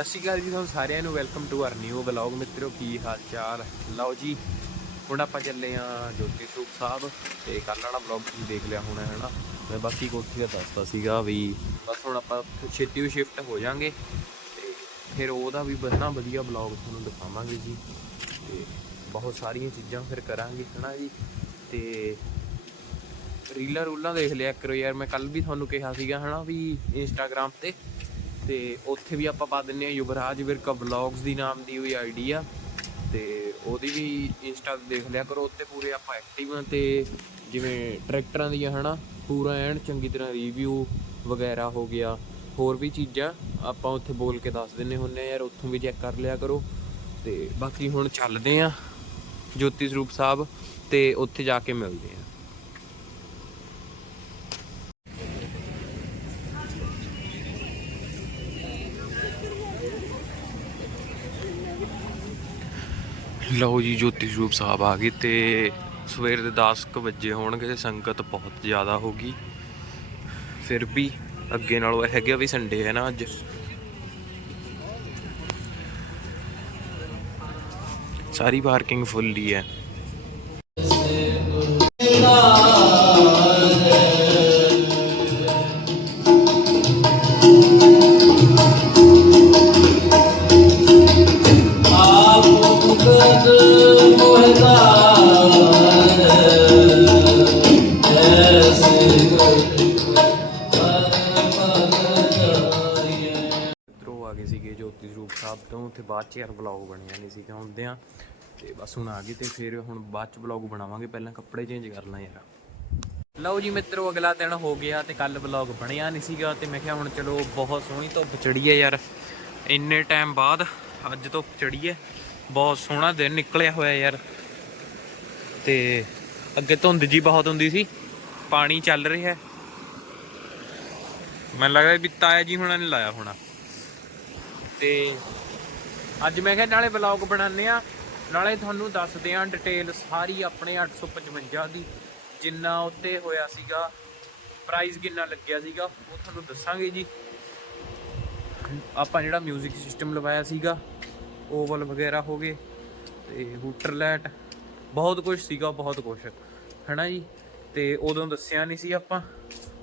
ਸਤਿ ਸ਼੍ਰੀ ਅਕਾਲ ਜੀ ਤੁਹਾਨੂੰ ਸਾਰਿਆਂ ਨੂੰ welcome to our new vlog ਮਿੱਤਰੋ, ਕੀ ਹਾਲ ਚਾਲ? ਲਓ ਜੀ, ਹੁਣ ਆਪਾਂ ਚੱਲੇ ਆ ਜੋਤੀ ਸਰੂਪ ਸਾਹਿਬ ਤੇ ਕੱਲ ਵਾਲਾ ਵਲੌਗ ਤੁਸੀਂ ਦੇਖ ਲਿਆ ਹੋਣਾ ਹੈ ਨਾ ਮੈਂ ਬਾਕੀ ਕੋਠੀ ਦਾ ਦੱਸਦਾ ਸੀਗਾ ਵੀ ਬਸ ਹੁਣ ਆਪਾਂ ਛੇਤੀ ਸ਼ਿਫਟ ਹੋ ਜਾਾਂਗੇ ਤੇ ਫਿਰ ਉਹਦਾ ਵੀ ਬਣਾ ਵਧੀਆ ਵਲੌਗ ਤੁਹਾਨੂੰ ਦਿਖਾਵਾਂਗੇ ਜੀ। ਤੇ ਬਹੁਤ ਸਾਰੀਆਂ ਚੀਜ਼ਾਂ ਫਿਰ ਕਰਾਂਗੇ, ਹਨਾ ਜੀ? ਤੇ ਰੀਲਾਂ ਰੂਲਾਂ ਦੇਖ ਲਿਆ ਕਰੋ ਯਾਰ, ਮੈਂ ਕੱਲ ਵੀ ਤੁਹਾਨੂੰ ਕਿਹਾ ਸੀਗਾ, ਹਨਾ, ਵੀ ਇੰਸਟਾਗ੍ਰam ਤੇ ਤੇ ਉੱਥੇ ਵੀ ਆਪਾਂ ਪਾ ਦਿੰਨੇ ਆ ਯੁਵਰਾਜ ਵਿਰਕਾ ਵਲੌਗਸ ਦੀ ਨਾਮ ਦੀ ਹੋਈ ਆਈਡੀ ਆ। ਤੇ ਉਹਦੀ ਵੀ ਇੰਸਟਾ ਤੇ ਦੇਖ ਲਿਆ ਕਰੋ ਉੱਤੇ ਪੂਰੇ ਆਪਾਂ ਐਕਟਿਵ ਆ ਤੇ ਜਿਵੇਂ ਟਰੈਕਟਰਾਂ ਦੀਆਂ, ਹਨਾ, ਪੂਰਾ ਐਨ ਚੰਗੀ ਤਰ੍ਹਾਂ ਰਿਵਿਊ ਵਗੈਰਾ ਹੋ ਗਿਆ। ਹੋਰ ਵੀ ਚੀਜ਼ਾਂ ਆਪਾਂ ਉੱਥੇ ਬੋਲ ਕੇ ਦੱਸ ਦਿੰਨੇ ਹੁੰਨੇ ਆ ਯਾਰ, ਉੱਥੋਂ ਵੀ ਚੈੱਕ ਕਰ ਲਿਆ ਕਰੋ। ਤੇ ਬਾਕੀ ਹੁਣ ਚੱਲਦੇ ਆ ਜੋਤੀ ਸਰੂਪ ਸਾਹਿਬ ਤੇ ਉੱਥੇ ਜਾ ਕੇ ਮਿਲਦੇ ਆ ਲਓ ਜੀ, ਜੋਤੀ ਸਰੂਪ ਸਾਹਿਬ ਆ ਗਏ ਤੇ ਸਵੇਰ ਦੇ 10 ਕੁ ਵਜੇ ਹੋਣਗੇ, ਸੰਗਤ ਬਹੁਤ ਜ਼ਿਆਦਾ ਹੋਗੀ ਫਿਰ ਵੀ ਅੱਗੇ ਨਾਲੋਂ ਇਹ ਹੈਗਾ ਵੀ ਸੰਡੇ ਹੈ ਨਾ ਅੱਜ। ਸਾਰੀ ਪਾਰਕਿੰਗ ਫੁੱਲ ਹੀ ਹੈ। ਸਾਹਿਬ ਤੋਂ ਤੇ ਬਾਅਦ ਚ ਯਾਰ ਵਲੌਗ ਬਣਿਆ ਨਹੀਂ ਸੀਗਾ ਹੁੰਦੇ ਆ। ਤੇ ਬਸ ਹੁਣ ਆ ਗਏ ਤੇ ਫਿਰ ਹੁਣ ਬਾਅਦ ਚ ਵਲੌਗ ਬਣਾਵਾਂਗੇ, ਪਹਿਲਾਂ ਕੱਪੜੇ ਚੇਂਜ ਕਰ ਲਾਂ ਯਾਰ। ਲਓ ਜੀ ਮਿੱਤਰੋ, ਅਗਲਾ ਦਿਨ ਹੋ ਗਿਆ ਤੇ ਕੱਲ ਵਲੌਗ ਬਣਿਆ ਨਹੀਂ ਸੀਗਾ ਤੇ ਮੈਂ ਕਿਹਾ ਹੁਣ ਚਲੋ ਬਹੁਤ ਸੋਹਣੀ ਧੁੱਪ ਚੜੀ ਹੈ ਯਾਰ। ਇੰਨੇ ਟਾਈਮ ਬਾਅਦ ਅੱਜ ਧੁੱਪ ਚੜੀ ਹੈ। ਬਹੁਤ ਸੋਹਣਾ ਦਿਨ ਨਿਕਲਿਆ ਹੋਇਆ ਯਾਰ। ਤੇ ਅੱਗੇ ਧੁੰਦ ਜੀ ਬਹੁਤ ਹੁੰਦੀ ਸੀ। ਪਾਣੀ ਚੱਲ ਰਿਹਾ। ਮੈਨੂੰ ਲੱਗਦਾ ਵੀ ਤਾਇਆ ਜੀ ਹੁਣਾਂ ਨੇ ਲਾਇਆ ਹੋਣਾ। ਤੇ ਅੱਜ ਮੈਂ ਕਿਹਾ ਨਾਲੇ ਵਲੌਗ ਬਣਾਉਂਦੇ ਆ ਨਾਲੇ ਤੁਹਾਨੂੰ ਦੱਸਦੇ ਆ ਡਿਟੇਲ ਸਾਰੀ ਆਪਣੇ 855 ਦੀ। ਜਿੰਨਾ ਉੱਤੇ ਹੋਇਆ ਸੀਗਾ ਪ੍ਰਾਈਸ ਕਿੰਨਾ ਲੱਗਿਆ ਸੀਗਾ, ਉਹ ਤੁਹਾਨੂੰ ਦੱਸਾਂਗੇ ਜੀ। ਆਪਾਂ ਜਿਹੜਾ 뮤직 ਸਿਸਟਮ ਲਵਾਇਆ ਸੀਗਾ ਓਵਲ ਵਗੈਰਾ ਹੋ ਗਏ ਤੇ ਹੂਟਰ ਲਾਈਟ ਬਹੁਤ ਕੁਝ ਸੀਗਾ, ਬਹੁਤ ਕੁਝ ਹੈਨਾ ਜੀ? ਤੇ ਉਦੋਂ ਦੱਸਿਆ ਨਹੀਂ ਸੀ ਆਪਾਂ।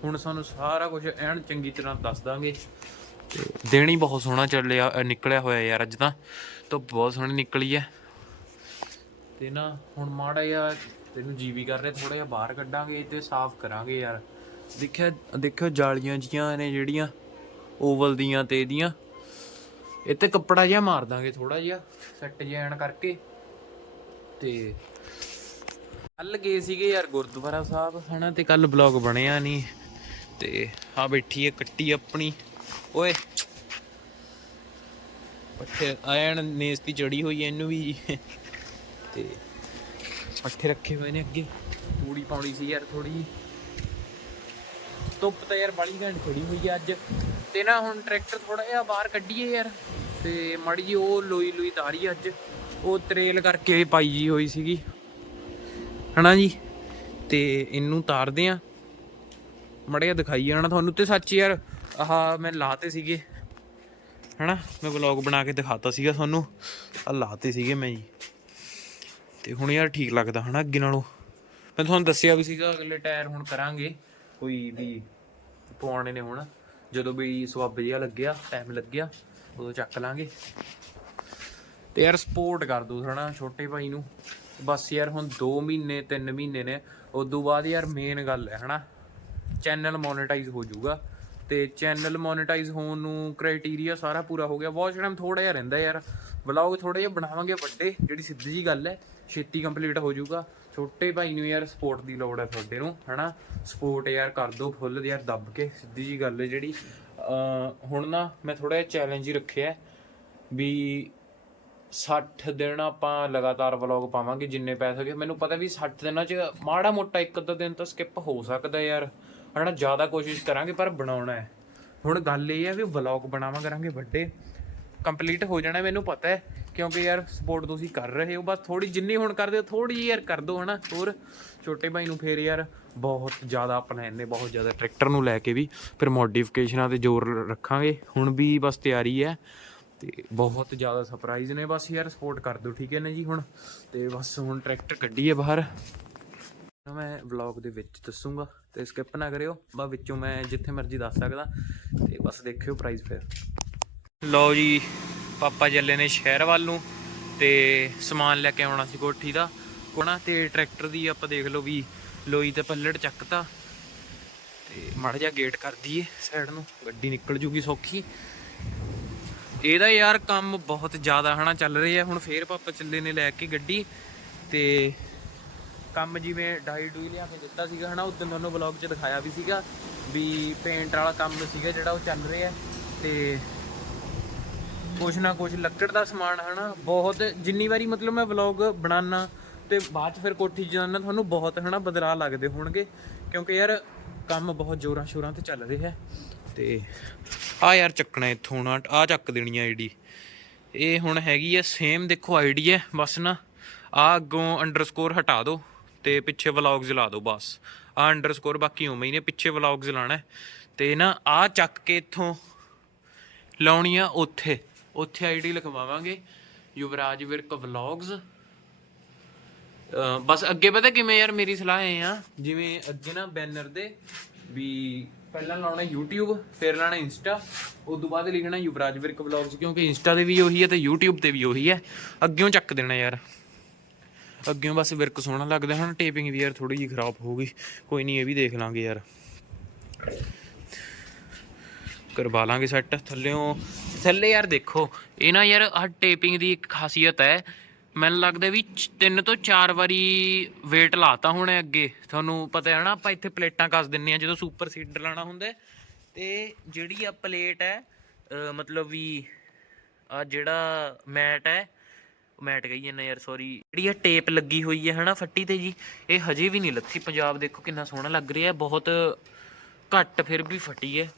ਹੁਣ ਸਾਨੂੰ ਸਾਰਾ ਕੁਝ ਐਨ ਚੰਗੀ ਤਰ੍ਹਾਂ ਦੱਸ ਦਾਂਗੇ। ਤੇ ਦਿਨ ਹੀ ਬਹੁਤ ਸੋਹਣਾ ਚੱਲਿਆ ਨਿਕਲਿਆ ਹੋਇਆ ਯਾਰ ਅੱਜ ਤਾਂ। ਧੁੱਪ ਬਹੁਤ ਸੋਹਣੀ ਨਿਕਲੀ ਹੈ ਤੇ ਨਾ, ਹੁਣ ਮਾੜਾ ਜਿਹਾ ਤੈਨੂੰ ਜੀਵੀ ਕਰ ਰਿਹਾ ਥੋੜਾ ਜਿਹਾ ਬਾਹਰ ਕੱਢਾਂਗੇ ਤੇ ਸਾਫ਼ ਕਰਾਂਗੇ ਯਾਰ। ਦੇਖਿਆ, ਦੇਖਿਓ ਜਾਲੀਆਂ ਜੀਆਂ ਨੇ ਜਿਹੜੀਆਂ, ਓਵਲ ਦੀਆਂ ਤੇ ਇਹਦੀਆਂ। ਇਹ ਤੇ ਕੱਪੜਾ ਜਿਹਾ ਮਾਰ ਦਾਂਗੇ ਥੋੜਾ ਜਿਹਾ ਸੈੱਟ ਜੈਨ ਕਰਕੇ। ਤੇ ਕੱਲ ਗਏ ਸੀਗੇ ਯਾਰ ਗੁਰਦੁਆਰਾ ਸਾਹਿਬ, ਹਨਾ, ਤੇ ਕੱਲ ਬਲੌਗ ਬਣਿਆ ਨਹੀਂ। ਤੇ ਆ ਬੈਠੀ ਹੈ ਕੱਟੀ ਆਪਣੀ। ਓਏ, ਪੱਠੇ ਆਇਣ ਨੇਸ ਦੀ ਚੜੀ ਹੋਈ ਹੈ ਇਹਨੂੰ ਵੀ। ਤੇ ਪੱਠੇ ਰੱਖੇ ਹੋਏ ਨੇ ਅੱਗੇ। ਤੂੜੀ ਪਾਉਣੀ ਸੀ ਯਾਰ ਥੋੜੀ ਧੁੱਪ ਤਾਂ ਯਾਰ ਬਾਲੀ ਘੰਟ ਖੜੀ ਹੋਈ ਆ ਅੱਜ। ਤੇ ਨਾ ਹੁਣ ਟਰੈਕਟਰ ਥੋੜਾ ਜਿਹਾ ਬਾਹਰ ਕੱਢੀਏ ਯਾਰ। ਤੇ ਮਾੜੀ ਜੀ ਉਹ ਲੋਈ ਲੋਈ ਤਾਰੀ ਅੱਜ। ਉਹ ਤਰੇਲ ਕਰਕੇ ਪਾਈ ਜੀ ਹੋਈ ਸੀਗੀ। ਹਨਾ ਜੀ? ਤੇ ਇਹਨੂੰ ਤਾਰਦੇ ਆ। ਮੜਿਆ ਦਿਖਾਈ ਜਾਣਾ ਤੁਹਾਨੂੰ ਤੇ ਸੱਚ ਯਾਰ, ਆਹ ਮੈਂ ਲਾਤੇ ਸੀਗੇ। ਹਨਾ? ਮੈਂ ਵਲੌਗ ਬਣਾ ਕੇ ਦਿਖਾਤਾ ਸੀਗਾ ਤੁਹਾਨੂੰ। ਆ ਲਾਤੇ ਸੀਗੇ ਮੈਂ ਜੀ। ਤੇ ਹੁਣ ਯਾਰ ਠੀਕ ਲੱਗਦਾ ਹਨਾ ਅੱਗੇ ਨਾਲੋਂ। ਮੈਂ ਤੁਹਾਨੂੰ ਦੱਸਿਆ ਵੀ ਸੀਗਾ ਅਗਲੇ ਟਾਇਰ ਹੁਣ ਕਰਾਂਗੇ। ਕੋਈ ਵੀ ਪਵਾਉਣੇ ਨੇ ਹੁਣ। ਜਦੋਂ ਵੀ ਸਵੱਬ ਜਿਹਾ ਲੱਗਿਆ ਟਾਈਮ ਲੱਗਿਆ, ਉਦੋਂ ਚੱਕ ਲਾਂਗੇ। ਤੇ ਯਾਰ ਸਪੋਰਟ ਕਰ ਦੋ ਹਨਾ ਛੋਟੇ ਭਾਈ ਨੂੰ। ਬਸ ਯਾਰ ਹੁਣ 2 ਮਹੀਨੇ 3 ਮਹੀਨੇ ਨੇ, ਉਦੋਂ ਬਾਅਦ ਯਾਰ ਮੇਨ ਗੱਲ ਹੈ ਹਨਾ। ਚੈਨਲ ਮੋਨੇਟਾਈਜ਼ ਹੋ ਜਾਊਗਾ। ਤੇ ਚੈਨਲ ਮੋਨੇਟਾਈਜ਼ ਹੋਣ ਨੂੰ ਕ੍ਰਾਈਟੇਰੀਆ ਸਾਰਾ ਪੂਰਾ ਹੋ ਗਿਆ। ਵਾਚ ਟਾਈਮ ਥੋੜਾ ਜਿਹਾ ਰਹਿੰਦਾ ਯਾਰ। ਵਲੌਗ ਥੋੜਾ ਜਿਹਾ ਬਣਾਵਾਂਗੇ ਵੱਡੇ, ਜਿਹੜੀ ਸਿੱਧੀ ਜੀ ਗੱਲ ਹੈ। ਛੇਤੀ ਕੰਪਲੀਟ ਹੋ ਜਾਊਗਾ। ਛੋਟੇ ਭਾਈ ਨੂੰ ਯਾਰ ਸਪੋਰਟ ਦੀ ਲੋੜ ਹੈ ਤੁਹਾਡੇ ਨੂੰ, ਹਨਾ? ਸਪੋਰਟ ਯਾਰ, ਕਰ ਦਿਓ ਫੁੱਲ ਯਾਰ, ਦੱਬ ਕੇ, ਸਿੱਧੀ ਜੀ ਗੱਲ ਹੈ ਜਿਹੜੀ। ਹੁਣ ਨਾ ਮੈਂ ਥੋੜਾ ਜਿਹਾ ਚੈਲੰਜ ਹੀ ਰੱਖਿਆ ਵੀ 60 ਦਿਨ ਆਪਾਂ ਲਗਾਤਾਰ ਵਲੌਗ ਪਾਵਾਂਗੇ, ਜਿੰਨੇ ਪੈ ਸਕੇ। ਮੈਨੂੰ ਪਤਾ ਵੀ 60 ਦਿਨਾਂ 'ਚ ਮਾੜਾ ਮੋਟਾ ਇੱਕ ਅੱਧਾ ਦਿਨ ਤਾਂ ਸਕਿਪ ਹੋ ਸਕਦਾ ਯਾਰ, ਹਨਾ? ਜ਼ਿਆਦਾ ਕੋਸ਼ਿਸ਼ ਕਰਾਂਗੇ, ਪਰ ਬਣਾਉਣਾ ਹੈ। ਹੁਣ ਗੱਲ ਇਹ ਹੈ ਵੀ ਵਲੌਗ ਬਣਾਵਾਂ ਕਰਾਂਗੇ ਵੱਡੇ। ਕੰਪਲੀਟ ਹੋ ਜਾਣਾ, ਮੈਨੂੰ ਪਤਾ ਹੈ। ਕਿਉਂਕਿ ਯਾਰ ਸਪੋਰਟ ਤੁਸੀਂ ਕਰ ਰਹੇ ਹੋ, ਬਸ ਥੋੜੀ ਜਿੰਨੀ ਹੁਣ ਕਰਦੇ ਹੋ ਥੋੜੀ ਜਿਹੀ ਯਾਰ ਕਰ ਦਿਓ ਹਨਾ? ਹੋਰ ਛੋਟੇ ਭਾਈ ਨੂੰ ਫੇਰ ਯਾਰ ਬਹੁਤ ਜ਼ਿਆਦਾ ਪਲਾਨ ਨੇ ਬਹੁਤ ਜ਼ਿਆਦਾ ਟਰੈਕਟਰ ਨੂੰ ਲੈ ਕੇ ਵੀ ਫਿਰ ਮੋਡੀਫਿਕੇਸ਼ਨਾਂ ਤੇ ਜ਼ੋਰ ਰੱਖਾਂਗੇ। ਹੁਣ ਵੀ ਬਸ ਤਿਆਰੀ ਹੈ ਤੇ ਬਹੁਤ ਜ਼ਿਆਦਾ ਸਰਪ੍ਰਾਈਜ਼ ਨੇ, ਬਸ ਯਾਰ ਸਪੋਰਟ ਕਰ ਦਿਓ, ਠੀਕ ਹੈ ਨਾ ਜੀ ਹੁਣ? ਤੇ ਬਸ ਹੁਣ ਟਰੈਕਟਰ ਕੱਢੀਏ ਬਾਹਰ। ਮੈਂ ਵਲੌਗ ਦੇ ਵਿੱਚ ਦੱਸੂਗਾ, ਤੇ ਸਕਿਪ ਨਾ ਕਰਿਓ, ਬਾ ਵਿੱਚੋਂ ਮੈਂ ਜਿੱਥੇ ਮਰਜ਼ੀ ਦੱਸ ਸਕਦਾ, ਤੇ ਬਸ ਦੇਖਿਓ ਪ੍ਰਾਈਜ਼ ਫਿਰ। ਲਓ ਜੀ ਪਾਪਾ ਚੱਲੇ ਨੇ ਸ਼ਹਿਰ ਵੱਲ ਨੂੰ ਤੇ ਸਮਾਨ ਲੈ ਕੇ ਆਉਣਾ ਸੀ ਕੋਠੀ ਦਾ। ਕੋਣਾ ਤੇ ਟਰੈਕਟਰ ਦੀ ਆਪਾਂ ਦੇਖ ਲਓ ਵੀ ਲੋਈ ਤੇ ਪੱਲੜ ਚੱਕਤਾ। ਤੇ ਮਾੜਾ ਜਿਹਾ ਗੇਟ ਕਰ ਦਈਏ ਸਾਈਡ ਨੂੰ, ਗੱਡੀ ਨਿਕਲ ਜੂਗੀ ਸੌਖੀ। ਇਹਦਾ ਯਾਰ ਕੰਮ ਬਹੁਤ ਜ਼ਿਆਦਾ ਹਨਾ ਚੱਲ ਰਿਹਾ ਹੁਣ ਫੇਰ ਪਾਪਾ ਚੱਲੇ ਨੇ ਲੈ ਕੇ ਗੱਡੀ ਤੇ ਕੰਮ ਜਿਵੇਂ ਡਾਈ ਡੂਈ ਲਿਆ ਕੇ ਦਿੱਤਾ ਸੀਗਾ ਹਨਾ, ਉਦੋਂ ਤੁਹਾਨੂੰ ਵਲੌਗ 'ਚ ਦਿਖਾਇਆ ਵੀ ਸੀਗਾ ਵੀ ਪੇਂਟ ਵਾਲਾ ਕੰਮ ਸੀਗਾ ਜਿਹੜਾ ਉਹ ਚੱਲ ਰਿਹਾ। ਤੇ ਕੁਛ ਨਾ ਕੁਛ ਲੱਕੜ ਦਾ ਸਮਾਨ, ਹਨਾ? ਬਹੁਤ, ਜਿੰਨੀ ਵਾਰੀ ਮਤਲਬ ਮੈਂ ਵਲੌਗ ਬਣਾਉਣਾ ਤੇ ਬਾਅਦ ਚ ਫਿਰ ਕੋਠੀ 'ਚ ਜਾਂਦਾ, ਤੁਹਾਨੂੰ ਬਹੁਤ, ਹਨਾ, ਬਦਲਾਅ ਲੱਗਦੇ ਹੋਣਗੇ। ਕਿਉਂਕਿ ਯਾਰ, ਕੰਮ ਬਹੁਤ ਜ਼ੋਰਾਂ ਸ਼ੋਰਾਂ ਤੇ ਚੱਲ ਰਿਹਾ। ਹੈ ਤੇ ਆ ਯਾਰ ਚੱਕਣਾ ਇੱਥੋਂ ਨਾ ਆ ਚੱਕ ਦੇਣੀ ਆ ਆਈਡੀ। ਇਹ ਹੁਣ ਹੈਗੀ ਆ ਸੇਮ ਦੇਖੋ ਆਈਡੀ ਹੈ, ਬਸ ਨਾ। ਆ ਅੱਗੋਂ ਅੰਡਰਸਕੋਰ ਹਟਾ ਦਿਓ ਤੇ ਪਿੱਛੇ ਵਲੌਗਸ ਲਾ ਦਿਓ ਬਸ। ਆ ਅੰਡਰਸਕੋਰ ਬਾਕੀ ਉਵੇਂ ਹੀ ਨੇ, ਪਿੱਛੇ ਵਲੌਗਸ ਲਾਣਾ ਹੈ। ਤੇ ਨਾ ਆ ਚੱਕ ਕੇ ਇੱਥੋਂ ਲਾਉਣੀ ਆ, ਉੱਥੇ। ਉੱਥੇ ਆਈਡੀ ਲਿਖਵਾਵਾਂਗੇ। ਯੁਵਰਾਜ ਵਿਰਕ ਵਲੌਗਸ ਬਸ ਅੱਗੇ ਪਤਾ ਕਿਵੇਂ ਯਾਰ ਮੇਰੀ ਸਲਾਹ ਇਹ ਆ, ਜਿਵੇਂ ਅੱਗੇ ਨਾ ਬੈਨਰ ਦੇ ਵੀ ਪਹਿਲਾਂ ਲਾਉਣਾ YouTube, ਫਿਰ ਲਾਉਣਾ ਇੰਸਟਾ ਉਸ ਤੋਂ ਬਾਅਦ ਲਿਖਣਾ ਯੁਵਰਾਜ ਵਿਰਕ ਵਲੌਗਸ ਕਿਉਂਕਿ ਇੰਸਟਾ ਤੇ ਵੀ ਉਹੀ ਹੈ ਤੇ YouTube ਤੇ ਵੀ ਉਹੀ ਹੈ ਅੱਗਿਓਂ ਚੱਕ ਦੇਣਾ ਯਾਰ। ਅੱਗਿਓਂ ਬਸ ਵਿਰਕ ਸੋਹਣਾ ਲੱਗਦਾ, ਹੁਣ ਟੇਪਿੰਗ ਵੀ ਯਾਰ ਥੋੜੀ ਜਿਹੀ ਖਰਾਬ ਹੋ ਗਈ। ਕੋਈ ਨਹੀਂ, ਇਹ ਵੀ ਦੇਖ ਲਾਂਗੇ ਯਾਰ। ਕਰਵਾ ਲਾਂਗੇ ਸੈੱਟ ਥੱਲਿਓਂ ਥੱਲੇ ਯਾਰ ਦੇਖੋ, ਇਹ ਨਾ ਯਾਰ ਆਹ ਟੇਪਿੰਗ ਦੀ ਇੱਕ ਖਾਸੀਅਤ ਹੈ। ਮੈਨੂੰ ਲੱਗਦਾ ਵੀ ਤਿੰਨ ਤੋਂ ਚਾਰ ਵਾਰੀ weight ਲਾਤਾ ਹੁਣ ਅੱਗੇ। ਤੁਹਾਨੂੰ ਪਤਾ ਹੈ ਨਾ, ਆਪਾਂ ਇੱਥੇ ਪਲੇਟਾਂ ਕੱਸ ਦਿੰਨੇ ਆ ਜਦੋਂ ਸੁਪਰ ਸੀਡਰ ਲਾਣਾ ਹੁੰਦਾ ਹੈ। ਤੇ ਜਿਹੜੀ ਆ ਪਲੇਟ ਹੈ ਮਤਲਬ ਵੀ ਆ ਜਿਹੜਾ ਮੈਟ ਹੈ ਮੈਟ ਕਹੀ ਜਾਂਦਾ ਯਾਰ ਸੌਰੀ ਜਿਹੜੀ ਆ ਟੇਪ ਲੱਗੀ ਹੋਈ ਹੈ ਹਨਾ ਫੱਟੀ ਤੇ ਜੀ, ਇਹ ਹਜੇ ਵੀ ਨਹੀਂ ਲੱਥੀ। ਪੰਜਾਬ ਦੇਖੋ ਕਿੰਨਾ ਸੋਹਣਾ ਲੱਗ ਰਿਹਾ ਬਹੁਤ ਘੱਟ ਫਿਰ ਵੀ ਫਟੀ ਹੈ।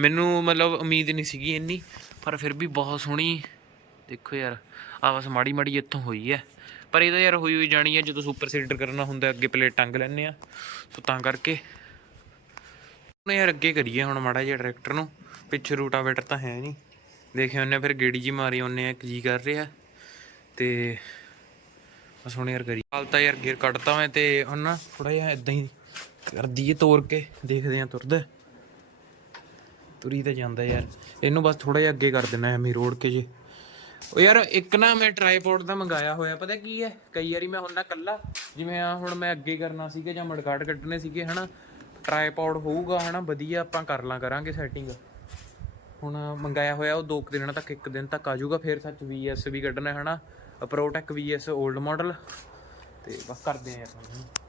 ਮੈਨੂੰ ਮਤਲਬ ਉਮੀਦ ਨਹੀਂ ਸੀਗੀ ਇੰਨੀ, ਪਰ ਫਿਰ ਵੀ ਬਹੁਤ ਸੋਹਣੀ। ਦੇਖੋ ਯਾਰ ਆ ਬਸ ਮਾੜੀ ਮਾੜੀ ਇੱਥੋਂ ਹੋਈ ਹੈ ਪਰ ਇਹ ਤਾਂ ਯਾਰ ਹੋਈ ਹੋਈ ਜਾਣੀ ਹੈ ਜਦੋਂ ਸੁਪਰ ਸੀਡਰ ਕਰਨਾ ਹੁੰਦਾ, ਅੱਗੇ ਪਲੇਟ ਟੰਗ ਲੈਂਦੇ ਆ। ਸੋ ਤਾਂ ਕਰਕੇ। ਹੁਣ ਯਾਰ ਅੱਗੇ ਕਰੀਏ ਹੁਣ ਮਾੜਾ ਜਿਹਾ ਟਰੈਕਟਰ ਨੂੰ। ਪਿੱਛੇ ਰੂਟਾਵੇਟਰ ਤਾਂ ਹੈ ਨਹੀਂ। ਦੇਖਿਆ ਉਹਨੇ, ਫਿਰ ਗੇੜੀ ਜੀ ਮਾਰੀ ਉਹਨੇ, ਇੱਕ ਜੀ ਕਰ ਰਿਹਾ। ਤੇ ਬਸ ਹੁਣ ਯਾਰ ਕਰੀ ਹਾਲ ਤਾਂ ਯਾਰ ਗੇਅਰ ਕੱਢਤਾ ਮੈਂ ਤੇ ਹੁਣ ਨਾ ਥੋੜਾ ਜਿਹਾ ਇਦਾਂ ਹੀ ਕਰ ਦਈਏ ਤੋੜ ਕੇ। ਦੇਖਦੇ ਆ ਤੁਰਦਾ। ਤੁਰੀ ਤਾਂ ਜਾਂਦਾ ਯਾਰ। ਇਹਨੂੰ ਬਸ ਥੋੜਾ ਜਿਹਾ ਅੱਗੇ ਕਰ ਦੇਣਾ ਐਵੇਂ ਰੋੜ ਕੇ ਜੇ। ਉਹ ਯਾਰ, ਇੱਕ ਨਾ ਮੈਂ ਟ੍ਰਾਈਪੋਡ ਦਾ ਮੰਗਾਇਆ ਹੋਇਆ, ਪਤਾ ਕੀ ਹੈ ਕਈ ਵਾਰੀ ਮੈਂ ਹੁੰਦਾ ਕੱਲਾ ਜਿਵੇਂ ਆ ਹੁਣ ਮੈਂ ਅੱਗੇ ਕਰਨਾ ਸੀਗਾ ਜਾਂ ਮੜਕਾਟ ਕੱਢਣੇ ਸੀਗੇ, ਹਨਾ? ਟ੍ਰਾਈਪੋਡ ਹੋਊਗਾ, ਹਨਾ? ਵਧੀਆ ਆਪਾਂ ਕਰ ਲਾਂ, ਕਰਾਂਗੇ ਸੈਟਿੰਗ ਹੁਣ ਮੰਗਾਇਆ ਹੋਇਆ, ਉਹ ਦੋ ਕੁ ਦਿਨਾਂ ਤੱਕ, ਇੱਕ ਦਿਨ ਤੱਕ ਆ ਜਾਊਗਾ ਫਿਰ ਸੱਚ VS ਵੀ ਕੱਢਣਾ ਹੈ ਹਨਾ ਅਪਰੋਟੈਕ VS 올ਡ ਮਾਡਲ ਤੇ ਬਸ ਕਰਦੇ ਆ ਯਾਰ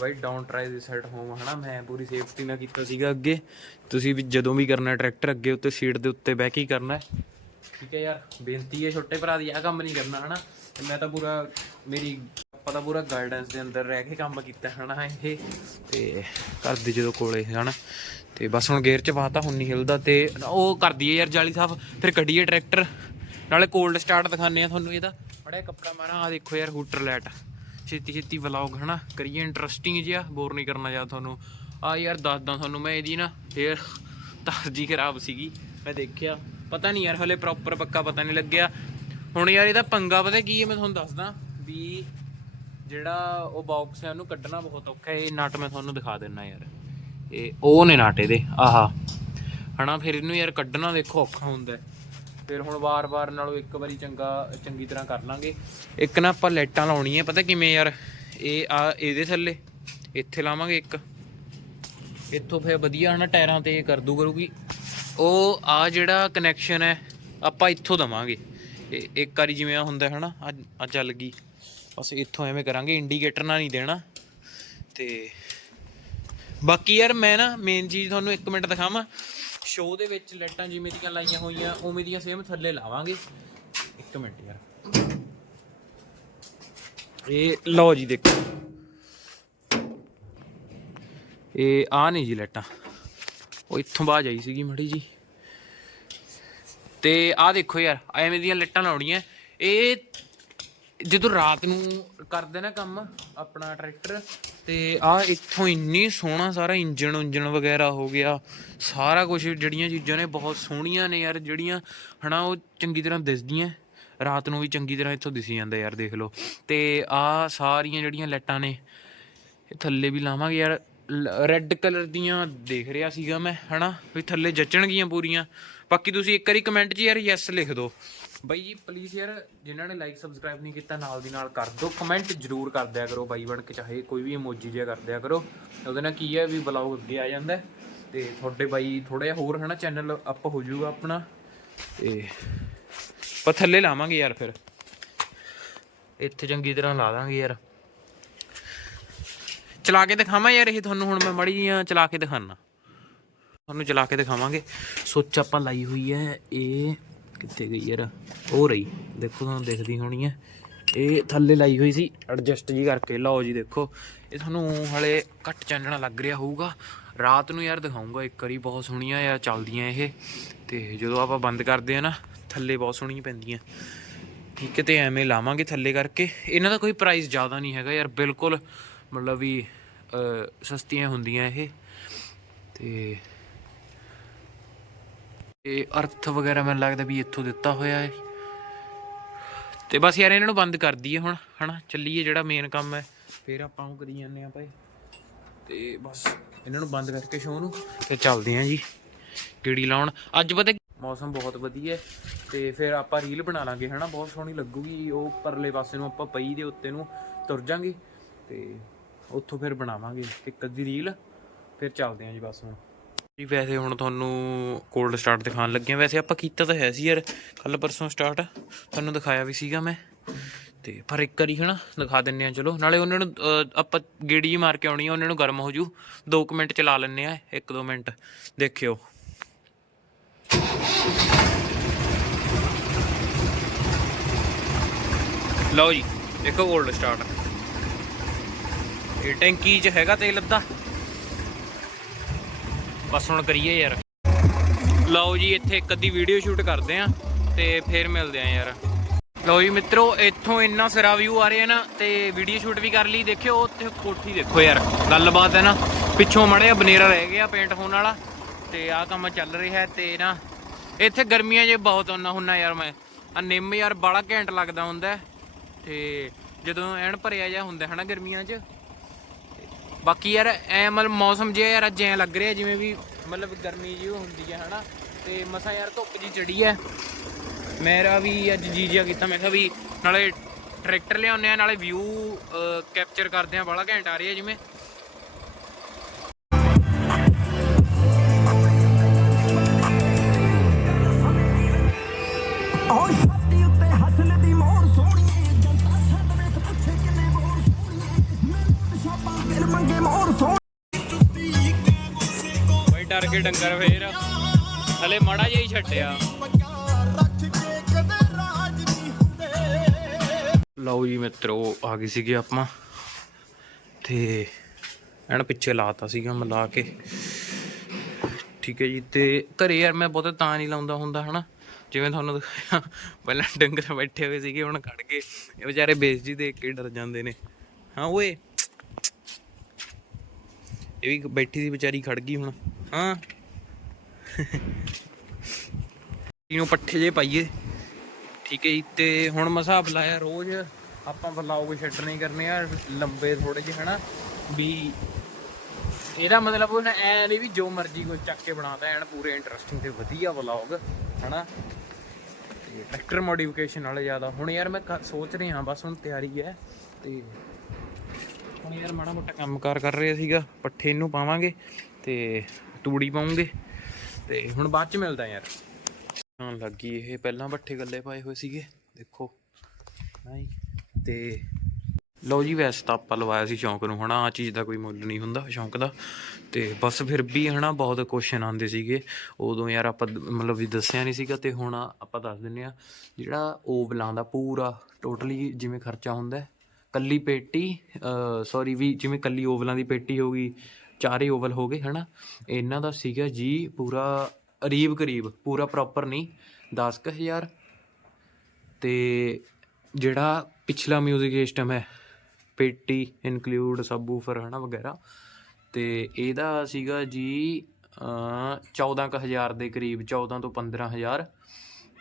ਬਾਈ ਡਾਊਨ ਟਰਾਈ ਦੀ ਸਾਈਡ ਹੋਮ ਹਨਾ? ਮੈਂ ਪੂਰੀ ਸੇਫਟੀ ਨਾਲ ਕੀਤਾ ਸੀਗਾ ਅੱਗੇ। ਤੁਸੀਂ ਵੀ ਜਦੋਂ ਵੀ ਕਰਨਾ ਟਰੈਕਟਰ ਅੱਗੇ ਉੱਤੇ ਸੀਟ ਦੇ ਉੱਤੇ ਬਹਿ ਕੇ ਕਰਨਾ ਠੀਕ ਹੈ ਯਾਰ, ਬੇਨਤੀ ਹੈ ਛੋਟੇ ਭਰਾ ਦੀ ਆ ਕੰਮ ਨਹੀਂ ਕਰਨਾ, ਹਨਾ? ਮੈਂ ਤਾਂ ਪੂਰਾ, ਮੇਰੀ ਪਤਾ ਪੂਰਾ ਗਾਈਡੈਂਸ ਦੇ ਅੰਦਰ ਰਹਿ ਕੇ ਕੰਮ ਕੀਤਾ, ਹਨਾ ਇਹ? ਤੇ ਘਰ ਦੇ ਜਦੋਂ ਕੋਲੇ, ਹਨਾ? ਤੇ ਬਸ ਹੁਣ ਗੇਅਰ ਚ ਪਾਤਾ, ਹੁਣ ਨਹੀਂ ਹਿਲਦਾ ਤੇ ਉਹ ਕਰ ਦਈਏ ਯਾਰ ਜਾਲੀ ਸਾਹਿਬ ਫਿਰ ਕੱਢੀਏ ਟਰੈਕਟਰ ਨਾਲੇ ਕੋਲਡ ਸਟਾਰਟ ਦਿਖਾਣੇ ਆ ਤੁਹਾਨੂੰ ਇਹਦਾ। ਬੜਾ ਕੱਪੜਾ ਮਾਰਾਂ ਆ ਦੇਖੋ ਯਾਰ, ਹੂਟਰ ਲਾਈਟ ਛੇਤੀ ਛੇਤੀ ਵਲੌਗ ਹਨਾ? ਕਰੀਏ ਇੰਟਰਸਟਿੰਗ ਜਿਹਾ ਬੋਰ ਨਹੀਂ ਕਰਨਾ ਜਾਂ ਤੁਹਾਨੂੰ। ਆ ਯਾਰ, ਦੱਸਦਾ ਤੁਹਾਨੂੰ ਮੈਂ ਇਹਦੀ ਨਾ, ਫੇਰ ਤਰਜੀ ਖਰਾਬ ਸੀਗੀ। ਮੈਂ ਦੇਖਿਆ, ਪਤਾ ਨਹੀਂ ਯਾਰ, ਹਲੇ ਪ੍ਰੋਪਰ ਪੱਕਾ ਪਤਾ ਨਹੀਂ ਲੱਗਿਆ। ਹੁਣ ਯਾਰ ਇਹਦਾ ਪੰਗਾ ਪਤਾ ਕੀ ਹੈ, ਮੈਂ ਤੁਹਾਨੂੰ ਦੱਸਦਾ ਵੀ ਜਿਹੜਾ ਉਹ ਬਾਕਸ ਹੈ, ਉਹਨੂੰ ਕੱਢਣਾ ਬਹੁਤ ਔਖਾ ਹੈ। ਇਹ ਨਟ ਮੈਂ ਤੁਹਾਨੂੰ ਦਿਖਾ ਦਿੰਨਾ ਯਾਰ। ਇਹ, ਉਹ ਨੇ ਨਟ ਇਹਦੇ, ਆਹਾ। ਹਨਾ, ਫਿਰ ਇਹਨੂੰ ਯਾਰ ਕੱਢਣਾ ਦੇਖੋ ਔਖਾ ਹੁੰਦਾ ਹੈ। ਫਿਰ ਹੁਣ ਵਾਰ-ਵਾਰ ਨਾਲੋਂ ਇੱਕ ਵਾਰੀ ਚੰਗਾ, ਚੰਗੀ ਤਰ੍ਹਾਂ ਕਰ ਲਾਂਗੇ। ਇੱਕ ਨਾ ਆਪਾਂ ਲਾਈਟਾਂ ਲਾਉਣੀਆਂ, ਪਤਾ ਕਿਵੇਂ ਯਾਰ? ਇਹ ਆ, ਇਹਦੇ ਥੱਲੇ। ਇੱਥੇ ਲਾਵਾਂਗੇ ਇੱਕ। ਇੱਥੋਂ ਫਿਰ ਵਧੀਆ ਹਨਾ ਟਾਇਰਾਂ ਤੇ ਇਹ ਕਰ ਦੂ ਕਰੂਗੀ। ਉਹ ਆ ਜਿਹੜਾ ਕਨੈਕਸ਼ਨ ਹੈ, ਆਪਾਂ ਇੱਥੋਂ ਦਵਾਂਗੇ। ਇਹ, ਇੱਕ ਵਾਰੀ ਜਿਵੇਂ ਹੁੰਦਾ ਹਨਾ, ਆ- ਆ ਚੱਲ ਗਈ। ਬਸ ਇੱਥੋਂ ਐਵੇਂ ਕਰਾਂਗੇ ਇੰਡੀਕੇਟਰ ਨਾਲ ਨਹੀਂ ਦੇਣਾ। ਤੇ ਬਾਕੀ ਯਾਰ ਮੈਂ ਨਾ ਮੇਨ ਚੀਜ਼ ਤੁਹਾਨੂੰ 1 ਮਿੰਟ ਦਿਖਾਵਾਂ। ਸ਼ੋਅ ਦੇ ਵਿੱਚ ਲਾਈਟਾਂ ਜਿਵੇਂ ਦੀਆਂ ਲਾਈਆਂ ਹੋਈਆਂ, ਉਵੇਂ ਦੀਆਂ ਸੇਮ ਥੱਲੇ ਲਾਵਾਂਗੇ। ਇੱਕ ਮਿੰਟ ਯਾਰ। ਇਹ, ਲਓ ਜੀ ਦੇਖੋ। ਇਹ ਆ ਨਹੀਂ ਜੀ ਲਾਈਟਾਂ। ਉਹ ਇੱਥੋਂ ਬਾਹਰ ਜਾਈ ਸੀਗੀ ਮੜੀ ਜੀ। ਤੇ ਆ ਦੇਖੋ ਯਾਰ, ਐਵੇਂ ਦੀਆਂ ਲਾਈਟਾਂ ਲਾਉਣੀਆਂ। ਇਹ ਜਦੋਂ ਰਾਤ ਨੂੰ ਕਰਦੇ ਨਾ ਕੰਮ ਆਪਣਾ ਟਰੈਕਟਰ, ਤੇ ਆ ਇੱਥੋਂ ਇੰਨੀ ਸੋਹਣਾ ਸਾਰਾ ਇੰਜਣ ਉਂਜਨ ਵਗੈਰਾ ਹੋ ਗਿਆ। ਸਾਰਾ ਕੁਝ ਜਿਹੜੀਆਂ ਚੀਜ਼ਾਂ ਨੇ ਬਹੁਤ ਸੋਹਣੀਆਂ ਨੇ ਯਾਰ, ਜਿਹੜੀਆਂ ਹਨਾ ਉਹ ਚੰਗੀ ਤਰ੍ਹਾਂ ਦਿਸਦੀਆਂ। ਰਾਤ ਨੂੰ ਵੀ ਚੰਗੀ ਤਰ੍ਹਾਂ ਇੱਥੋਂ ਦਿਸੀ ਜਾਂਦਾ ਯਾਰ, ਦੇਖ ਲਓ। ਤੇ ਆ ਸਾਰੀਆਂ ਜਿਹੜੀਆਂ ਲਾਈਟਾਂ ਨੇ, ਇਹ ਥੱਲੇ ਵੀ ਲਾਵਾਂਗੇ ਯਾਰ। ਰੈੱਡ ਕਲਰ ਦੀਆਂ ਦੇਖ ਰਿਹਾ ਸੀਗਾ ਮੈਂ, ਹਨਾ? ਵੀ ਥੱਲੇ ਜੱਚਣਗੀਆਂ ਪੂਰੀਆਂ। ਬਾਕੀ ਤੁਸੀਂ ਇੱਕ ਵਾਰੀ ਕਮੈਂਟ 'ਚ ਯਾਰ ਯੈਸ ਲਿਖ ਦਿਓ। ਬਾਈ ਜੀ ਪਲੀਜ਼ ਯਾਰ, ਜਿਨ੍ਹਾਂ ਨੇ ਲਾਈਕ ਸਬਸਕ੍ਰਾਈਬ ਨਹੀਂ ਕੀਤਾ, ਨਾਲ ਦੀ ਨਾਲ ਕਰ ਦਿਓ। ਕਮੈਂਟ ਜ਼ਰੂਰ ਕਰ ਦਿਆ ਕਰੋ ਬਾਈ ਬਣ ਕੇ, ਚਾਹੇ ਕੋਈ ਵੀ ਇਮੋਜੀ ਜਿਹਾ ਕਰ ਦਿਆ ਕਰੋ। ਉਹਦੇ ਨਾਲ ਕੀ ਹੈ ਵੀ ਬਲੌਗ ਅੱਗੇ ਆ ਜਾਂਦਾ ਤੇ ਤੁਹਾਡੇ ਬਾਈ ਥੋੜਾ ਜਿਹਾ ਹੋਰ ਹਨਾ ਚੈਨਲ ਅਪ ਹੋ ਜਾਊਗਾ ਆਪਣਾ। ਤੇ ਪਰ ਥੱਲੇ ਲਾਵਾਂਗੇ ਯਾਰ ਫਿਰ। ਇੱਥੇ ਚੰਗੀ ਤਰ੍ਹਾਂ ਲਾ ਦਾਂਗੇ ਯਾਰ। ਚਲਾ ਕੇ ਦਿਖਾਵਾਂ ਯਾਰ ਇਹ ਤੁਹਾਨੂੰ, ਹੁਣ ਮੈਂ ਮੜੀ ਜੀਆਂ ਚਲਾ ਕੇ ਦਿਖਾਣਾ ਤੁਹਾਨੂੰ ਚਲਾ ਕੇ ਦਿਖਾਵਾਂਗੇ। ਸੁੱਚ ਆਪਾਂ ਲਾਈ ਹੋਈ ਹੈ, ਇਹ ਕਿੱਥੇ ਗਈ ਯਾਰ? ਉਹ ਰਹੀ। ਦੇਖੋ ਤੁਹਾਨੂੰ ਦਿਖਦੀ ਹੋਣੀ ਹੈ ਇਹ ਥੱਲੇ ਲਾਈ ਹੋਈ ਸੀ। ਐਡਜਸਟ ਜੀ ਕਰਕੇ। ਲਓ ਜੀ ਦੇਖੋ। ਇਹ ਤੁਹਾਨੂੰ ਹਲੇ ਘੱਟ ਚਾਨਣਾ ਲੱਗ ਰਿਹਾ ਹੋਊਗਾ। ਰਾਤ ਨੂੰ ਯਾਰ ਦਿਖਾਉਂਗਾ ਇੱਕ ਵਾਰੀ ਬਹੁਤ ਸੋਹਣੀਆਂ ਯਾਰ ਚੱਲਦੀਆਂ ਇਹ। ਤੇ ਜਦੋਂ ਆਪਾਂ ਬੰਦ ਕਰਦੇ ਆ ਨਾ, ਥੱਲੇ ਬਹੁਤ ਸੋਹਣੀਆਂ ਪੈਂਦੀਆਂ। ਠੀਕ ਹੈ, ਤੇ ਐਵੇਂ ਲਾਵਾਂਗੇ ਥੱਲੇ ਕਰਕੇ। ਇਹਨਾਂ ਦਾ ਕੋਈ ਪ੍ਰਾਈਸ ਜ਼ਿਆਦਾ ਨਹੀਂ ਹੈਗਾ ਯਾਰ। ਬਿਲਕੁਲ ਮਤਲਬ ਵੀ ਸਸਤੀਆਂ ਹੁੰਦੀਆਂ ਇਹ। ਤੇ ਇਹ ਅਰਥ ਵਗੈਰਾ ਮੈਨੂੰ ਲੱਗਦਾ ਵੀ ਇੱਥੋਂ ਦਿੱਤਾ ਹੋਇਆ ਹੈ ਤੇ ਬਸ ਯਾਰ ਇਹਨਾਂ ਨੂੰ ਬੰਦ ਕਰ ਦਈਏ ਹੁਣ, ਹਨਾ? ਚੱਲੀਏ ਜਿਹੜਾ ਮੇਨ ਕੰਮ ਹੈ। ਫਿਰ ਆਪਾਂ ਉਹ ਕਰੀ ਜਾਂਦੇ ਆ ਭਾਈ। ਤੇ ਬਸ, ਇਹਨਾਂ ਨੂੰ ਬੰਦ ਕਰਕੇ ਸ਼ੋਅ ਨੂੰ ਤੇ ਚੱਲਦੇ ਆਂ ਜੀ। ਕੀੜੀ ਲਾਉਣ। ਅੱਜ ਪਤਾ ਮੌਸਮ ਬਹੁਤ ਵਧੀਆ ਹੈ ਤੇ ਫਿਰ ਆਪਾਂ ਰੀਲ ਬਣਾ ਲਾਂਗੇ, ਹਨਾ? ਬਹੁਤ ਸੋਹਣੀ ਲੱਗੂਗੀ। ਉਹ ਪਰਲੇ ਪਾਸੇ ਨੂੰ ਆਪਾਂ ਪਈ ਦੇ ਉੱਤੇ ਨੂੰ ਤੁਰ ਜਾਾਂਗੇ। ਤੇ ਉੱਥੋਂ ਫਿਰ ਬਣਾਵਾਂਗੇ ਇੱਕ ਅੱਧੀ ਰੀਲ ਫਿਰ ਚੱਲਦੇ ਆਂ ਜੀ ਬਸ ਹੁਣ। ਜੀ ਵੈਸੇ ਹੁਣ ਤੁਹਾਨੂੰ ਕੋਲਡ ਸਟਾਰਟ ਦਿਖਾਉਣ ਲੱਗੇ ਹਾਂ। ਵੈਸੇ ਆਪਾਂ ਕੀਤਾ ਤਾਂ ਹੈ ਸੀ ਯਾਰ ਕੱਲ ਪਰਸੋਂ ਸਟਾਰਟ ਤੁਹਾਨੂੰ ਦਿਖਾਇਆ ਵੀ ਸੀਗਾ ਮੈਂ। ਤੇ ਪਰ ਇੱਕ ਵਾਰੀ ਹਨਾ, ਦਿਖਾ ਦਿੰਨੇ ਆ ਚਲੋ। ਨਾਲੇ ਉਹਨਾਂ ਨੂੰ ਆਪਾਂ ਗੇੜੀ ਜਿਹੀ ਮਾਰ ਕੇ ਆਉਣੀ ਆ, ਉਹਨਾਂ ਨੂੰ ਗਰਮ ਹੋ ਜੂ। 2 ਮਿੰਟ ਚਲਾ ਲੈਣੇ ਆ 1-2 ਮਿੰਟ। ਦੇਖਿਓ। ਲਓ ਜੀ, ਦੇਖੋ ਕੋਲਡ ਸਟਾਰਟ ਇਹ ਟੈਂਕੀ 'ਚ ਹੈਗਾ ਤੇਲ ਅੱਧਾ। ਬਸ ਹੁਣ ਕਰੀਏ ਯਾਰ। ਲਓ ਜੀ, ਇੱਥੇ ਇੱਕ ਅੱਧੀ ਵੀਡੀਓ ਸ਼ੂਟ ਕਰਦੇ ਆ ਤੇ ਫੇਰ ਮਿਲਦੇ ਆ ਯਾਰ। ਲਓ ਜੀ ਮਿੱਤਰੋ, ਇੱਥੋਂ ਇੰਨਾ ਸਿਰਾ ਵਿਊ ਆ ਰਿਹਾ ਨਾ ਤੇ ਵੀਡੀਓ ਸ਼ੂਟ ਵੀ ਕਰ ਲਈ। ਦੇਖਿਓ, ਉੱਥੇ ਕੋਠੀ ਦੇਖੋ ਯਾਰ। ਗੱਲਬਾਤ ਹੈ ਨਾ, ਪਿੱਛੋਂ ਮੜਿਆ ਬਨੇਰਾ ਰਹਿ ਗਿਆ ਪੇਂਟ ਹੋਣ ਵਾਲਾ ਤੇ ਆਹ ਕੰਮ ਚੱਲ ਰਿਹਾ ਤੇ ਨਾ, ਇੱਥੇ ਗਰਮੀਆਂ 'ਚ ਬਹੁਤ ਆਉਣਾ ਹੁੰਨਾ ਯਾਰ ਮੈਂ। ਆ ਨਿੰਮ ਯਾਰ ਬੜਾ ਘੈਂਟ ਲੱਗਦਾ ਹੁੰਦਾ। ਤੇ ਜਦੋਂ ਐਨ ਭਰਿਆ ਜਿਹਾ ਹੁੰਦਾ ਹਨਾ ਗਰਮੀਆਂ 'ਚ ਬਾਕੀ ਯਾਰ, ਐ ਮਤਲਬ ਮੌਸਮ ਜਿਹਾ ਯਾਰ ਅੱਜ ਐ ਲੱਗ ਰਿਹਾ, ਜਿਵੇਂ ਵੀ ਮਤਲਬ ਗਰਮੀ ਜਿਹੀ ਹੁੰਦੀ ਹੈ ਹਨਾ? ਤੇ ਮਸਾ ਯਾਰ ਧੁੱਪ ਜੀ ਚੜੀ ਹੈ ਮੇਰਾ ਵੀ ਅੱਜ ਜੀ ਜਿਹਾ ਕੀਤਾ, ਮੈਂ ਕਿਹਾ ਵੀ ਨਾਲੇ ਟਰੈਕਟਰ ਲਿਆਉਂਦੇ ਆ, ਨਾਲੇ ਵਿਊ ਕੈਪਚਰ ਕਰਦੇ ਆ ਬੜਾ ਘੈਂਟ ਆ ਰਿਹਾ ਜਿਵੇਂ। ਬਈ ਡੰਗਰ ਫੇਰ। ਹਲੇ ਮਾੜਾ ਜਿਹਾ ਹੀ ਛੱਡਿਆ। ਲਓ ਜੀ ਮਿੱਤਰੋ, ਆ ਗਏ ਸੀਗੇ ਆਪਾਂ। ਤੇ ਐਨ ਪਿੱਛੇ ਲਾਤਾ ਸੀਗਾ ਮੈਂ ਲਾ ਕੇ। ਠੀਕ ਹੈ ਜੀ, ਤੇ ਘਰੇ ਯਾਰ ਮੈਂ ਬਹੁਤਾ ਤਾਂ ਨਹੀਂ ਲਾਉਂਦਾ ਹੁੰਦਾ, ਹਨਾ? ਜਿਵੇਂ ਤੁਹਾਨੂੰ ਦਿਖਾਇਆ, ਪਹਿਲਾਂ ਡੰਗਰ ਬੈਠੇ ਹੋਏ ਸੀਗੇ, ਹੁਣ ਖੜ ਗਏ। ਇਹ ਵਿਚਾਰੇ ਬੇਇੱਜ਼ਤੀ ਦੇਖ ਕੇ ਡਰ ਜਾਂਦੇ ਨੇ। ਹਾਂ, ਓਏ। ਇਹ ਵੀ ਬੈਠੀ ਸੀ ਵਿਚਾਰੀ ਖੜ ਗਈ ਹੁਣ। ਹਾਂ। ਇਹਨੂੰ ਪੱਠੇ ਜੇ ਪਾਈਏ। ਠੀਕ ਹੈ ਜੀ, ਤੇ ਹੁਣ ਮੈਂ ਹਿਸਾਬ ਲਾਇਆ ਰੋਜ਼ ਆਪਾਂ ਵਲੌਗ ਛੱਡ ਨਹੀਂ ਕਰਨੇ ਆ, ਲੰਬੇ ਥੋੜੇ ਜਿਹੇ, ਹਨਾ? ਵੀ ਇਹਦਾ ਮਤਲਬ ਉਹ ਐ ਨਹੀਂ ਵੀ ਜੋ ਮਰਜ਼ੀ ਕੋਈ ਚੱਕ ਕੇ ਬਣਾਦਾ ਐਨ ਪੂਰੇ ਇੰਟਰਸਟਿੰਗ ਤੇ ਵਧੀਆ ਵਲੌਗ, ਹਨਾ? ਤੇ ਟਰੈਕਟਰ ਮੋਡੀਫਿਕੇਸ਼ਨ ਵਾਲੇ ਜ਼ਿਆਦਾ। ਹੁਣ ਯਾਰ ਮੈਂ ਕ- ਸੋਚ ਰਿਹਾ, ਬਸ ਹੁਣ ਤਿਆਰੀ ਹੈ, ਤੇ ਹੁਣ ਯਾਰ ਮਾੜਾ ਮੋਟਾ ਕੰਮਕਾਰ ਕਰ ਰਿਹਾ ਸੀਗਾ, ਪੱਠੇ ਇਹਨੂੰ ਪਾਵਾਂਗੇ ਤੇ ਤੂੜੀ ਪਾਉਂਗੇ ਤੇ ਹੁਣ ਬਾਅਦ ਚ ਮਿਲਦਾ ਯਾਰ। ਹਾਂ ਲੱਗੀ ਇਹ, ਪਹਿਲਾਂ ਪੱਠੇ ਗੱਲੇ ਪਾਏ ਹੋਏ ਸੀਗੇ, ਦੇਖੋ। ਹਾਂ ਜੀ ਤੇ ਲਓ ਜੀ, ਵੈਸੇ ਤਾਂ ਆਪਾਂ ਲਵਾਇਆ ਸੀ ਸ਼ੌਂਕ ਨੂੰ ਹਨਾ ਆ ਚੀਜ਼ ਦਾ ਕੋਈ ਮੁੱਲ ਨਹੀਂ ਹੁੰਦਾ ਸ਼ੌਂਕ ਦਾ। ਤੇ ਬਸ ਫਿਰ ਵੀ ਹਨਾ, ਬਹੁਤ ਕੁਐਸਚਨ ਆਉਂਦੇ ਸੀਗੇ। ਉਦੋਂ ਯਾਰ ਆਪਾਂ ਮਤਲਬ ਵੀ ਦੱਸਿਆ ਨਹੀਂ ਸੀਗਾ ਤੇ ਹੁਣ ਆਪਾਂ ਦੱਸ ਦਿੰਨੇ ਆ, ਜਿਹੜਾ ਓਵਲਾਂ ਦਾ ਪੂਰਾ ਟੋਟਲੀ ਜਿਵੇਂ ਖਰਚਾ ਹੁੰਦਾ ਕੱਲੀ ਪੇਟੀ ਸੌਰੀ ਵੀ ਜਿਵੇਂ ਕੱਲੀ ਓਵਲਾਂ ਦੀ ਪੇਟੀ ਹੋ ਗਈ, ਚਾਰੇ ਓਵਲ ਹੋ ਗਏ, ਹਨਾ? ਇਹਨਾਂ ਦਾ ਸੀਗਾ ਜੀ ਪੂਰਾ ਕਰੀਬ ਕਰੀਬ, ਪੂਰਾ ਪ੍ਰੋਪਰ ਨਹੀਂ 10000 ਤੇ ਜਿਹੜਾ ਪਿਛਲਾ 뮤직 ਸਿਸਟਮ ਹੈ, ਪੇਟੀ ਇਨਕਲੂਡ ਸਬਵੂਫਰ ਹਨਾ, ਵਗੈਰਾ, ਤੇ ਇਹਦਾ ਸੀਗਾ ਜੀ ਅ 14000 ਦੇ ਕਰੀਬ 14 ਤੋਂ 15000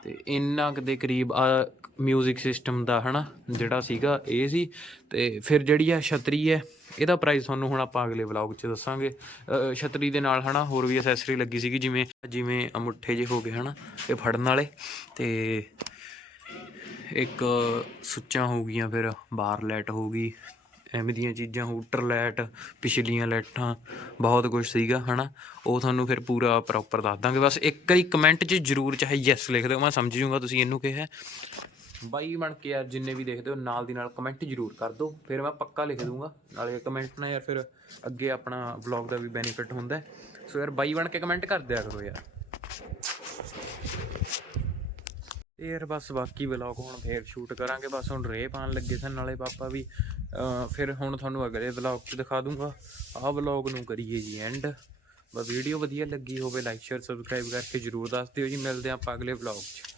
ਤੇ ਇੰਨਾ ਕੁ ਦੇ ਕਰੀਬ ਆ 뮤직 ਸਿਸਟਮ ਦਾ ਹਨਾ ਜਿਹੜਾ ਸੀਗਾ ਇਹ ਸੀ। ਤੇ ਫਿਰ ਜਿਹੜੀ ਆ ਛਤਰੀ ਹੈ ਇਹਦਾ ਪ੍ਰਾਈਸ ਤੁਹਾਨੂੰ ਹੁਣ ਆਪਾਂ ਅਗਲੇ ਵਲੌਗ 'ਚ ਦੱਸਾਂਗੇ। ਅ, ਛਤਰੀ ਦੇ ਨਾਲ ਹਨਾ ਹੋਰ ਵੀ ਐਸੈਸਰੀ ਲੱਗੀ ਸੀਗੀ ਜਿਵੇਂ ਜਿਵੇਂ ਅਮੁੱਠੇ ਜੇ ਹੋ ਗਏ ਹਨਾ ਇਹ ਫੜਨ ਵਾਲੇ। ਤੇ ਇੱਕ ਸੁੱਚਾਂ ਹੋ ਗਈਆਂ ਫਿਰ ਬਾਰ ਲਾਈਟ ਹੋ ਗਈ। ਐਵੇਂ ਦੀਆਂ ਚੀਜ਼ਾਂ, ਹੂਟਰ ਲਾਈਟ, ਪਿਛਲੀਆਂ ਲਾਈਟਾਂ, ਬਹੁਤ ਕੁਝ ਸੀਗਾ, ਹਨਾ? ਉਹ ਤੁਹਾਨੂੰ ਫਿਰ ਪੂਰਾ ਪ੍ਰੋਪਰ ਦੱਸ ਦਾਂਗੇ। ਬਸ ਇੱਕ ਵਾਰੀ ਕਮੈਂਟ 'ਚ ਜਰੂਰ ਚਾਹੇ ਯੈਸ ਲਿਖ ਦਿਓ, ਮੈਂ ਸਮਝ ਜੂੰਗਾ ਤੁਸੀਂ ਇਹਨੂੰ ਕਿਹਾ ਬਾਈ ਬਣ ਕੇ ਯਾਰ ਜਿੰਨੇ ਵੀ ਦੇਖਦੇ ਹੋ, ਨਾਲ ਦੀ ਨਾਲ ਕਮੈਂਟ ਜਰੂਰ ਕਰ ਦਿਓ। ਫਿਰ ਮੈਂ ਪੱਕਾ ਲਿਖ ਦੂੰਗਾ। ਨਾਲੇ ਕਮੈਂਟ ਨਾਲ ਯਾਰ ਫਿਰ ਅੱਗੇ ਆਪਣਾ ਵਲੌਗ ਦਾ ਵੀ ਬੈਨੀਫਿਟ ਹੁੰਦਾ ਸੋ ਯਾਰ ਬਾਈ ਬਣ ਕੇ ਕਮੈਂਟ ਕਰ ਦਿਆ ਕਰੋ ਯਾਰ। ਯਾਰ ਬਸ ਬਾਕੀ ਵਲੌਗ ਹੁਣ ਫੇਰ ਸ਼ੂਟ ਕਰਾਂਗੇ। ਬਸ ਹੁਣ ਰੇ ਪਾਣ ਲੱਗੇ ਸਨ, ਨਾਲੇ ਪਾਪਾ ਵੀ ਫਿਰ ਹੁਣ ਤੁਹਾਨੂੰ ਅਗਲੇ ਵਲੌਗ 'ਚ ਦਿਖਾ ਦੂੰਗਾ। ਆਹ ਵਲੌਗ ਨੂੰ ਕਰੀਏ ਜੀ ਐਂਡ ਬਸ ਵੀਡੀਓ ਵਧੀਆ ਲੱਗੀ ਹੋਵੇ ਲਾਈਕ ਸ਼ੇਅਰ ਸਬਸਕ੍ਰਾਈਬ ਕਰਕੇ ਜਰੂਰ ਦੱਸ ਦਿਓ ਜੀ। ਮਿਲਦੇ ਹਾਂ ਆਪਾਂ ਅਗਲੇ ਵਲੌਗ 'ਚ।